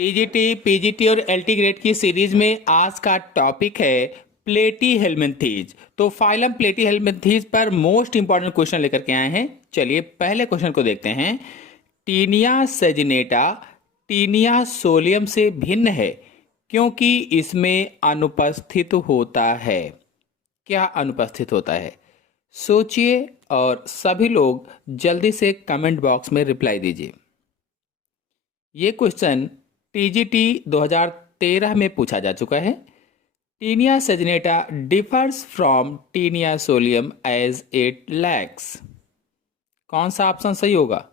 TGT, PGT और LT grade की series में आज का टॉपिक है प्लेटीहेल्मिन्थीज। तो फाइलम प्लेटीहेल्मिन्थीज पर मोस्ट इंपॉर्टेंट क्वेश्चन लेकर के आए हैं। चलिए पहले क्वेश्चन को देखते हैं। टीनिया सेजिनेटा टीनिया सोलियम से भिन्न है क्योंकि इसमें अनुपस्थित होता है। क्या अनुपस्थित होता है? सोचिए और सभी लोग जल्दी से कमेंट बॉक्स में रिप्लाई दीजिए। ये क्वेश्चन टीजीटी 2013 में पूछा जा चुका है। Taenia saginata differs from Taenia solium as it lacks. कौन सा ऑप्शन सही होगा?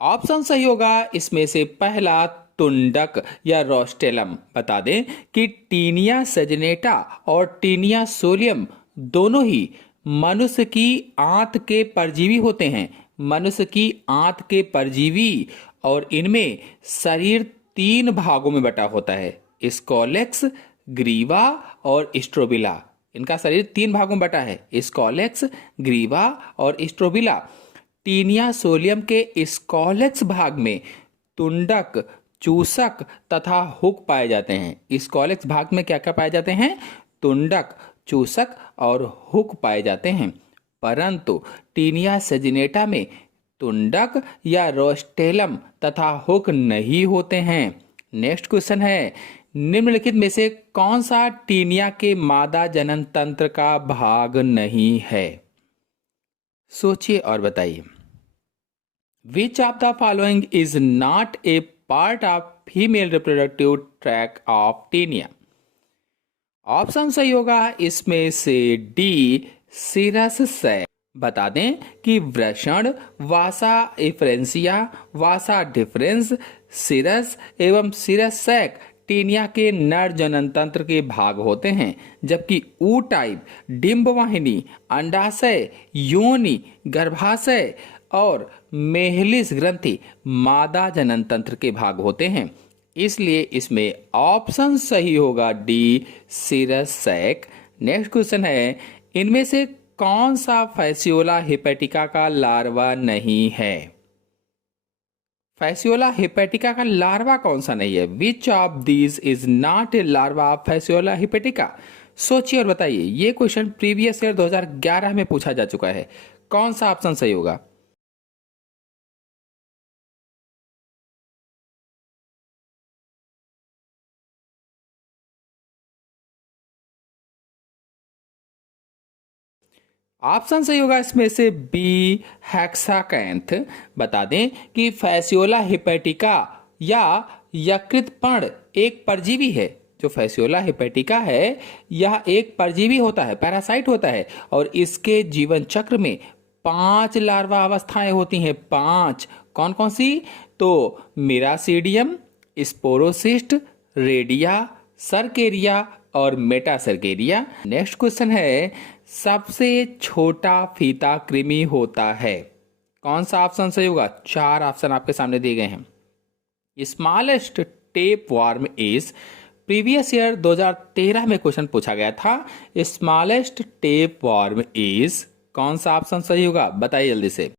ऑप्शन सही होगा इसमें से पहला तुंडक या रोस्टेलम। बता दें कि टीनिया सेजिनेटा और टीनिया सोलियम दोनों ही मनुष्य की आंत के परजीवी होते हैं। मनुष्य की आंत के परजीवी, और इनमें शरीर 3 भागों में बटा होता है, स्कोलेक्स, ग्रीवा और स्ट्रोबिला। इनका शरीर 3 भागों में बटा है, स्कोलेक्स, ग्रीवा और स्ट्रोबिला। टीनिया सोलियम के स्कोलेक्स भाग में तुंडक, चूसक तथा हुक पाए जाते हैं। स्कोलेक्स भाग में क्या क्या पाए जाते हैं? तुंडक, चूसक और हुक पाए जाते हैं। परंतु टीनिया सेजिनेटा में तुंडक या रोस्टेलम तथा हुक नहीं होते हैं। नेक्स्ट क्वेश्चन है, निम्नलिखित में से कौन सा टीनिया के मादा जनन तंत्र का भाग नहीं है? सोचिए और बताइए। Which of the following is not a part of female reproductive tract of Taenia? Option सही होगा इसमें से डी, सीरस सैक। बता दें कि वृषण, वासा इफ्रेंसिया, वासा डिफरेंस, सीरस एवं सीरस सैक टीनिया के नर जनन तंत्र के भाग होते हैं, जबकि ऊ टाइप, डिंबवाहिनी, अंडाशय, योनि, गर्भाशय और मेहलिस ग्रंथि मादा जनन तंत्र के भाग होते हैं। इसलिए इसमें ऑप्शन सही होगा D, serous sac. Next question है, इनमें से कौन सा फैसियोला हिपेटिका का लार्वा नहीं है? फैसियोला हिपेटिका का लार्वा कौन सा नहीं है? Which of these is not A larva of Fasciola हिपेटिका? सोचिए और बताइए। ये क्वेश्चन प्रीवियस ईयर 2011 में पूछा जा चुका है। कौन सा ऑप्शन सही होगा? ऑप्शन सही होगा इसमें से बी, हेक्साकैंथ। बता दें कि फैसियोला हिपेटिका या यकृत पर्ण एक परजीवी है। जो फैसियोला हिपेटिका है यह एक परजीवी होता है, पैरासाइट होता है, और इसके जीवन चक्र में 5 लार्वा अवस्थाएं होती हैं। 5 कौन कौन सी? तो मिरासीडियम, स्पोरोसिस्ट, रेडिया, सर्केरिया और मेटासर्केरिया। नेक्स्ट क्वेश्चन है, सबसे छोटा फीता कृमि होता है। कौन सा ऑप्शन सही होगा? 4 ऑप्शन आपके सामने दिए गए हैं। Smallest tape worm is, previous year 2013 में क्वेश्चन पूछा गया था। स्मॉलेस्ट टेप वर्म इज, कौन सा ऑप्शन सही होगा? बताइए जल्दी से।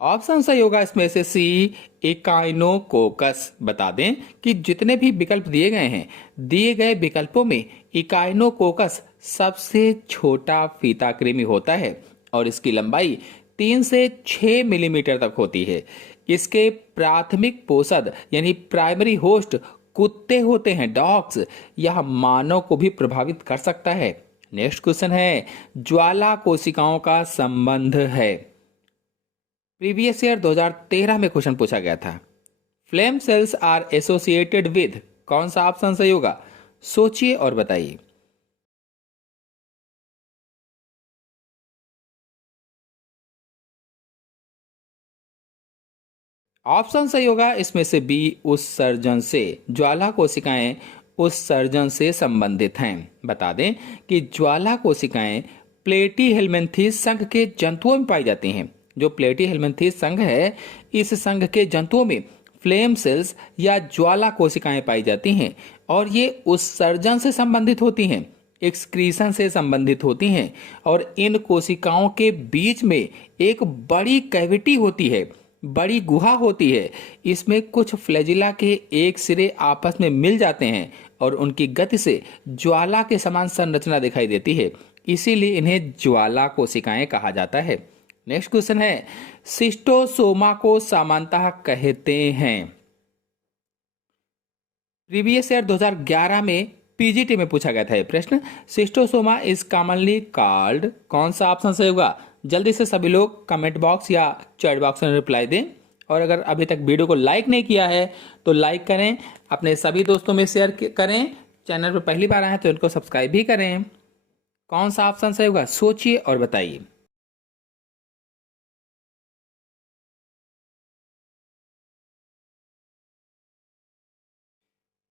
ऑप्शन सही होगा इसमें से सी, इकाइनोकोकस। बता दें कि जितने भी विकल्प दिए गए हैं, दिए गए विकल्पों में इकाइनोकोकस सबसे छोटा फीता कृमि होता है और इसकी लंबाई 3 से 6 मिलीमीटर तक होती है। इसके प्राथमिक पोषक यानी प्राइमरी होस्ट कुत्ते होते हैं, डॉग्स। यह मानव को भी प्रभावित कर सकता है। नेक्स्ट क्वेश्चन है, ज्वाला कोशिकाओं का संबंध है। प्रीवियस ईयर 2013 में क्वेश्चन पूछा गया था। Flame cells are associated with, कौन सा ऑप्शन सही होगा? सोचिए और बताइए। ऑप्शन सही होगा इसमें से बी, उत्सर्जन से। ज्वाला कोशिकाएं उत्सर्जन से संबंधित हैं। बता दें कि ज्वाला कोशिकाएं प्लेटीहेल्मिन्थीज संघ के जंतुओं में पाई जाती हैं। जो प्लेटीहेल्मिन्थीज संघ है, इस संघ के जंतुओं में फ्लेम सेल्स या ज्वाला कोशिकाएं पाई जाती हैं और ये उत्सर्जन से संबंधित होती हैं, एक्सक्रीशन से संबंधित होती हैं और इन कोशिकाओं के बीच में एक बड़ी कैविटी होती है, बड़ी गुहा होती है। इसमें कुछ फ्लैजिला के एक सिरे आपस में मिल जाते हैं और उनकी गति से ज्वाला के समान संरचना दिखाई देती है, इसीलिए इन्हें ज्वाला कोशिकाएं कहा जाता है। नेक्स्ट क्वेश्चन है, सिस्टोसोमा को सामान्यतः कहते हैं। प्रीवियस ईयर 2011 में पीजीटी में पूछा गया था ये प्रश्न। सिस्टोसोमा इज कॉमनली कॉल्ड, कौन सा ऑप्शन सही होगा? जल्दी से सभी लोग कमेंट बॉक्स या चैट बॉक्स में रिप्लाई दें और अगर अभी तक वीडियो को लाइक नहीं किया है तो लाइक करें, अपने सभी दोस्तों में शेयर करें, चैनल पर पहली बार आए हैं तो इनको सब्सक्राइब भी करें। कौन सा ऑप्शन सही होगा? सोचिए और बताइए।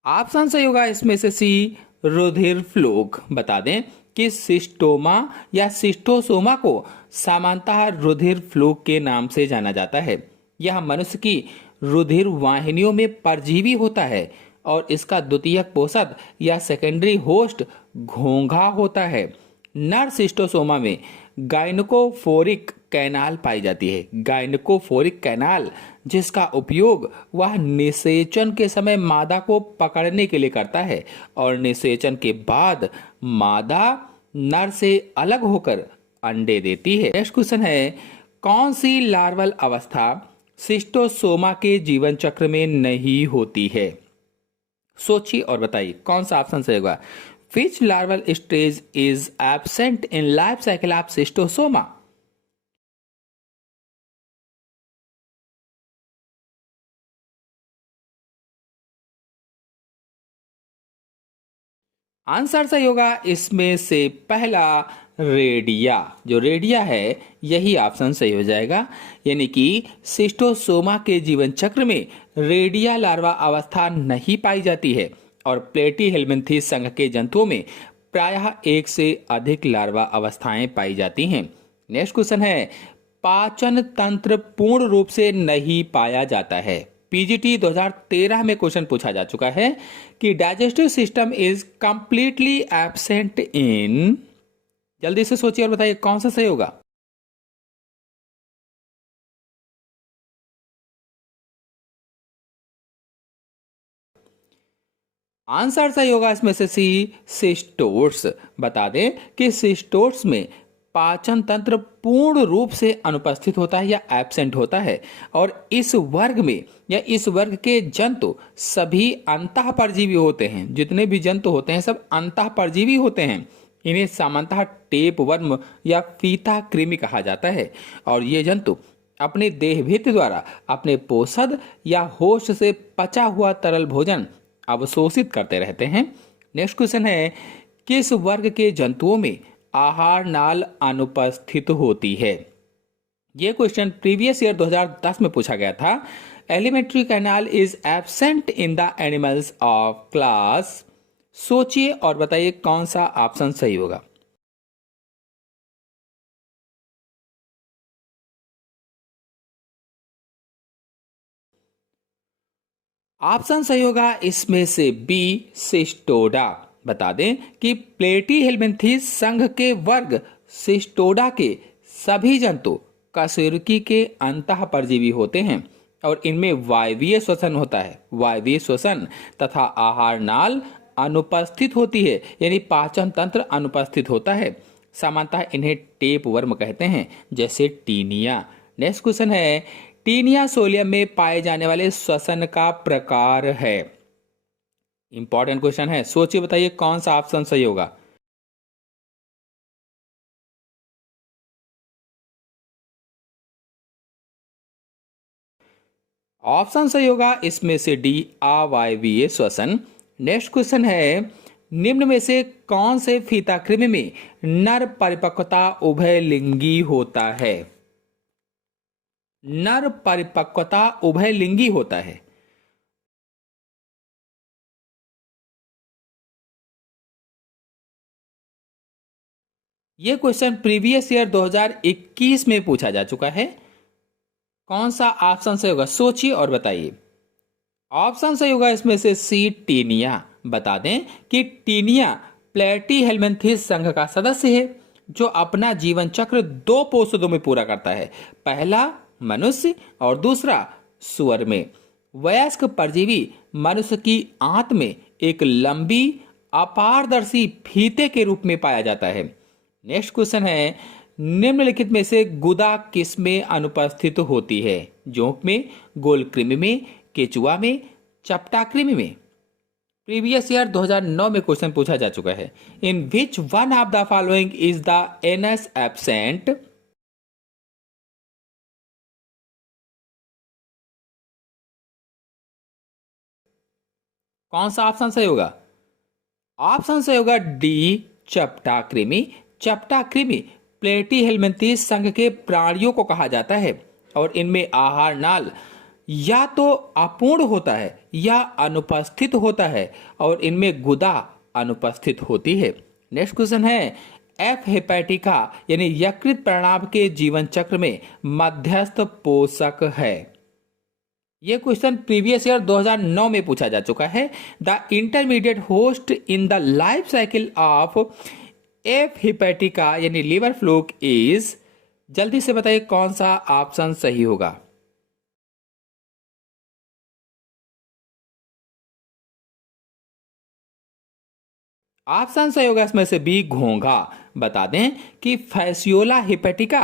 ऑप्शन सही होगा इसमें से सी, रुधिर फ्लूक। बता दें कि सिस्टोमा या सिस्टोसोमा को सामान्यतः रुधिर फ्लूक के नाम से जाना जाता है। यह मनुष्य की रुधिर वाहिनियों में परजीवी होता है और इसका द्वितीयक पोषक या सेकेंडरी होस्ट घोंघा होता है। नर सिस्टोसोमा में गायनकोफोरिक कैनाल पाई जाती है। गायनकोफोरिक कैनाल जिसका उपयोग वह निषेचन के समय मादा को पकड़ने के लिए करता है और निषेचन के बाद मादा नर से अलग होकर अंडे देती है। नेक्स्ट क्वेश्चन है, कौन सी लार्वल अवस्था सिस्टोसोमा के जीवन चक्र में नहीं होती है? सोचिए और बताइए कौन सा ऑप्शन सही होगा। Which larval stage is absent in life cycle of Schistosoma? Answer सही होगा इसमें से पहला, रेडिया। जो रेडिया है यही ऑप्शन सही हो जाएगा, यानी कि सिस्टोसोमा के जीवन चक्र में रेडिया लार्वा अवस्था नहीं पाई जाती है और प्लेटीहेल्मिन्थीस संघ के जंतुओं में प्रायः एक से अधिक लार्वा अवस्थाएं पाई जाती हैं। नेक्स्ट क्वेश्चन है, पाचन तंत्र पूर्ण रूप से नहीं पाया जाता है। पीजीटी 2013 में क्वेश्चन पूछा जा चुका है कि digestive system is completely absent in, जल्दी से सोचिए और बताइए कौन सा सही होगा। आंसर सही होगा इसमें से सी, सिस्टोट्स। बता दें कि सिस्टोट्स में पाचन तंत्र पूर्ण रूप से अनुपस्थित होता है या एब्सेंट होता है और इस वर्ग में या इस वर्ग के जंतु सभी अंतः परजीवी होते हैं। जितने भी जंतु होते हैं सब अंतः परजीवी होते हैं। इन्हें सामान्यतः टेप वर्म या फीता कृमि कहा जाता है और ये जंतु अपने देहभित्ति द्वारा अपने पोषद या होस्ट से पचा हुआ तरल भोजन अवशोषित करते रहते हैं। नेक्स्ट क्वेश्चन है, किस वर्ग के जंतुओं में आहार नाल अनुपस्थित होती है? यह क्वेश्चन प्रीवियस ईयर 2010 में पूछा गया था। Alimentary canal is absent in the animals of class. सोचिए और बताइए कौन सा ऑप्शन सही होगा। ऑप्शन सही होगा इसमें से बी, सिस्टोडा। बता दें कि प्लेटीहेल्मिन्थीस संघ के वर्ग सिस्टोडा के सभी जंतु कशेरुकी के अंतः परजीवी होते हैं और इनमें वायवीय श्वसन होता है। वायवीय श्वसन तथा आहार नाल अनुपस्थित होती है, यानी पाचन तंत्र अनुपस्थित होता है। सामान्यतः इन्हें टेप वर्म कहते हैं, जैसे टीनिया। नेक्स्ट क्वेश्चन है, टीनिया सोलियम में पाए जाने वाले श्वसन का प्रकार है। इंपॉर्टेंट क्वेश्चन है, सोचिए बताइए कौन सा ऑप्शन सही होगा। ऑप्शन सही होगा इसमें से डी, अवायवीय श्वसन। नेक्स्ट क्वेश्चन है, निम्न में से कौन से फीताकृमि में नर परिपक्वता उभयलिंगी होता है? नर परिपक्वता उभयलिंगी होता है। यह क्वेश्चन प्रीवियस ईयर 2021 में पूछा जा चुका है। कौन सा ऑप्शन सही होगा? सोचिए और बताइए। ऑप्शन सही होगा इसमें से सी टीनिया। बता दें कि टीनिया प्लेटीहेल्मिन्थेस संघ का सदस्य है जो अपना जीवन चक्र दो पोषदों में पूरा करता है। पहला मनुष्य और दूसरा सुअर में। वयस्क परजीवी मनुष्य की आंत में एक लंबी अपारदर्शी फीते के रूप में पाया जाता है। नेक्स्ट क्वेश्चन है, निम्नलिखित में से गुदा किस में अनुपस्थित होती है? जोंक में, गोलकृमि में, केचुआ में, चपटा कृमि में। प्रीवियस ईयर 2009 में क्वेश्चन पूछा जा चुका है। In which one of the following is the anus absent? कौन सा ऑप्शन सही होगा? ऑप्शन सही होगा डी चपटा कृमि। चपटा कृमि प्लेटीहेल्मिन्थेस संघ के प्राणियों को कहा जाता है और इनमें आहार नाल या तो अपूर्ण होता है या अनुपस्थित होता है और इनमें गुदा अनुपस्थित होती है। नेक्स्ट क्वेश्चन है, एफ हेपेटिका यानी यकृत प्रणाली के जीवन चक्र में मध्यस्थ पोषक है। यह क्वेश्चन प्रीवियस ईयर 2009 में पूछा जा चुका है। The intermediate host in the life cycle of F hepatica यानी लिवर फ्लूक इज। जल्दी से बताइए कौन सा ऑप्शन सही होगा? ऑप्शन सही होगा इसमें से बी घोंघा। बता दें कि फैसियोला हेपेटिका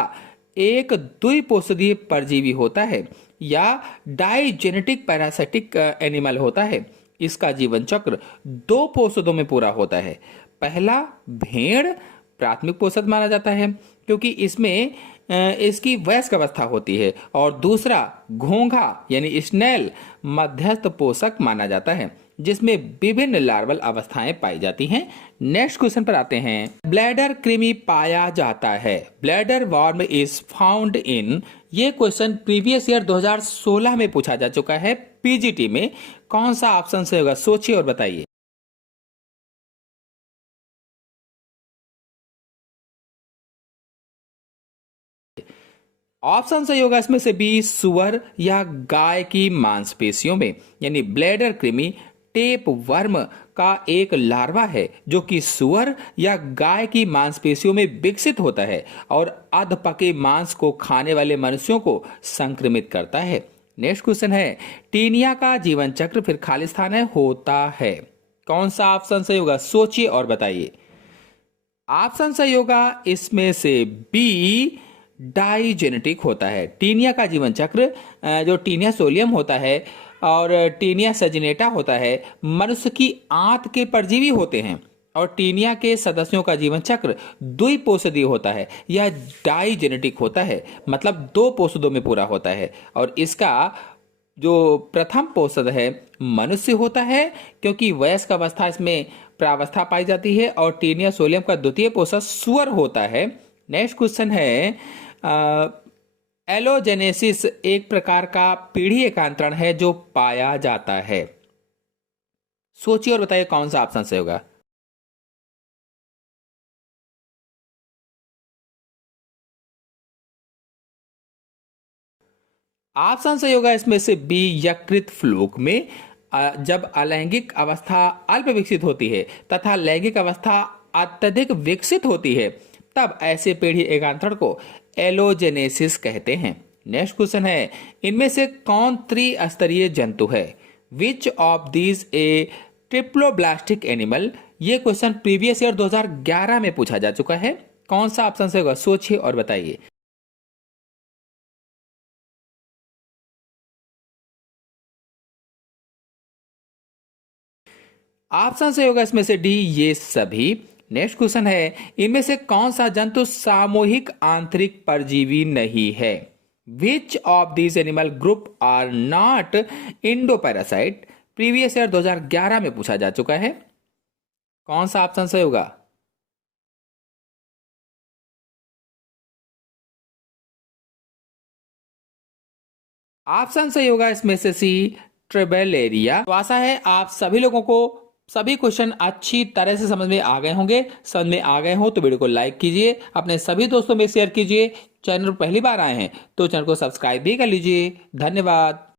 एक द्विपोषदीय परजीवी होता है या डाइजेनेटिक पैरासिटिक एनिमल होता है। इसका जीवन चक्र दो पोषदों में पूरा होता है। पहला भेड़ प्राथमिक पोषक माना जाता है क्योंकि इसमें इसकी वयस्क अवस्था होती है और दूसरा घोंघा यानी स्नेल मध्यस्थ पोषक माना जाता है जिसमें विभिन्न लार्वल अवस्थाएं पाई जाती हैं। नेक्स्ट क्वेश्चन पर आते हैं, ब्लैडर कृमि पाया जाता है। Bladder worm is found in. ये क्वेश्चन प्रीवियस ईयर 2016 में पूछा जा चुका है पीजीटी में। कौन सा ऑप्शन सही होगा? सोचिए और बताइए। ऑप्शन सही होगा इसमें से बी सुअर या गाय की मांसपेशियों में। यानी ब्लैडर कृमि टेप वर्म का एक लार्वा है जो कि सुअर या गाय की मांसपेशियों में विकसित होता है और अधपके मांस को खाने वाले मनुष्यों को संक्रमित करता है। नेक्स्ट क्वेश्चन है, टीनिया का जीवन चक्र फिर खाली स्थान है होता है। कौन सा ऑप्शन सही होगा? सोचिए और बताइए। ऑप्शन सही होगा इसमें से बी डाइजेनेटिक होता है। टीनिया का जीवन चक्र जो टीनिया सोलियम होता है और टीनिया सजिनेटा होता है मनुष्य की आंत के परजीवी होते हैं और टीनिया के सदस्यों का जीवन चक्र द्विपोषदीय होता है। यह डाइजेनेटिक होता है मतलब दो पोषदों में पूरा होता है और इसका जो प्रथम पोषद है मनुष्य होता है क्योंकि वयस्क अवस्था इसमें प्रावस्था पाई जाती है और टीनिया सोलियम का द्वितीय पोषद सुअर होता है। नेक्स्ट क्वेश्चन है, एलोजेनेसिस एक प्रकार का पीढ़ी एकांतरण है जो पाया जाता है। सोचिए और बताइए कौन सा ऑप्शन सही होगा? ऑप्शन सही होगा इसमें से बी यकृत फ्लूक में। जब अलैंगिक अवस्था अल्प विकसित होती है तथा लैंगिक अवस्था अत्यधिक विकसित होती है तब ऐसे पीढ़ी एकांतरण को एलोजेनेसिस कहते हैं। नेक्स्ट क्वेश्चन है, इनमें से कौन त्रिस्तरीय जंतु है? Which of these A triploblastic animal? ये क्वेश्चन प्रीवियस ईयर 2011 में पूछा जा चुका है। कौन सा ऑप्शन सही होगा? सोचिए और बताइए। ऑप्शन सही होगा इसमें से डी ये सभी। नेक्स्ट क्वेश्चन है, इनमें से कौन सा जंतु सामूहिक आंतरिक परजीवी नहीं है? Which of this animal group are not endoparasite? Previous year 2011 में पूछा जा चुका है। कौन सा ऑप्शन सही होगा? ऑप्शन सही होगा इसमें से सी ट्रेबेलेरिया। तो आशा है आप सभी लोगों को सभी क्वेश्चन अच्छी तरह से समझ में आ गए होंगे। समझ में आ गए हो तो वीडियो को लाइक कीजिए, अपने सभी दोस्तों में शेयर कीजिए। चैनल पर पहली बार आए हैं तो चैनल को सब्सक्राइब भी कर लीजिए। धन्यवाद।